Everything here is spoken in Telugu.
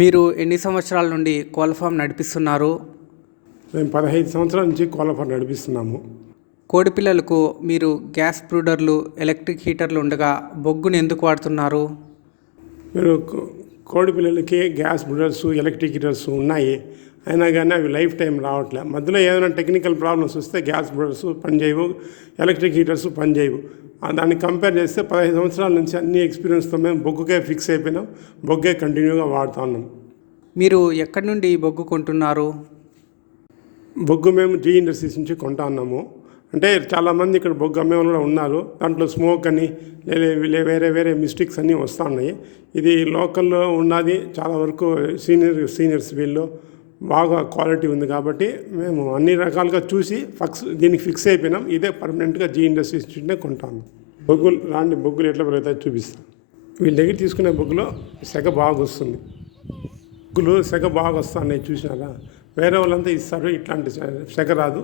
మీరు ఎన్ని సంవత్సరాల నుండి కోళ్ల ఫామ్ నడిపిస్తున్నారు? మేము 15 సంవత్సరాల నుంచి కోళ్ల ఫామ్ నడిపిస్తున్నాము. కోడి పిల్లలకు మీరు గ్యాస్ బ్రూడర్లు, ఎలక్ట్రిక్ హీటర్లు ఉండగా బొగ్గును ఎందుకు వాడుతున్నారు? మీరు కోడి పిల్లలకి గ్యాస్ బ్రూడర్స్, ఎలక్ట్రిక్ హీటర్స్ ఉన్నాయి. అయినా కానీ అవి లైఫ్ టైం రావట్లే. మధ్యలో ఏదైనా టెక్నికల్ ప్రాబ్లమ్స్ వస్తే గ్యాస్ బ్రూడర్స్ పనిచేయవు, ఎలక్ట్రిక్ హీటర్స్ పనిచేయవు. దాన్ని కంపేర్ చేస్తే 15 సంవత్సరాల నుంచి అన్ని ఎక్స్పీరియన్స్తో మేము బొగ్గుకే ఫిక్స్ అయిపోయినాం. బొగ్గే కంటిన్యూగా వాడుతూ ఉన్నాం. మీరు ఎక్కడి నుండి బొగ్గు కొంటున్నారు? బొగ్గు మేము జీ ఇండస్ట్రీస్ నుంచి కొంటా ఉన్నాము. అంటే చాలామంది ఇక్కడ బొగ్గు అమ్మే వాళ్ళు కూడా ఉన్నారు. దాంట్లో స్మోక్ అని వేరే వేరే మిస్టేక్స్ అన్నీ వస్తూ ఉన్నాయి. ఇది లోకల్లో ఉన్నది చాలా వరకు సీనియర్స్ వీళ్ళు బాగా క్వాలిటీ ఉంది కాబట్టి మేము అన్ని రకాలుగా చూసి దీనికి ఫిక్స్ అయిపోయినాం. ఇదే పర్మనెంట్గా జీ ఇండస్ట్రీస్ నుంచే కొంటాను. బొగ్గులు ఎట్లా పెరుగుతాయో చూపిస్తాను. వీళ్ళ దగ్గర తీసుకునే బొగ్గులో సెగ బాగా వస్తుంది. బొగ్గులు సెగ బాగా వస్తున్నాయి చూసినారా? వేరే వాళ్ళంతా ఇస్తారు, ఇట్లాంటి సెగ రాదు.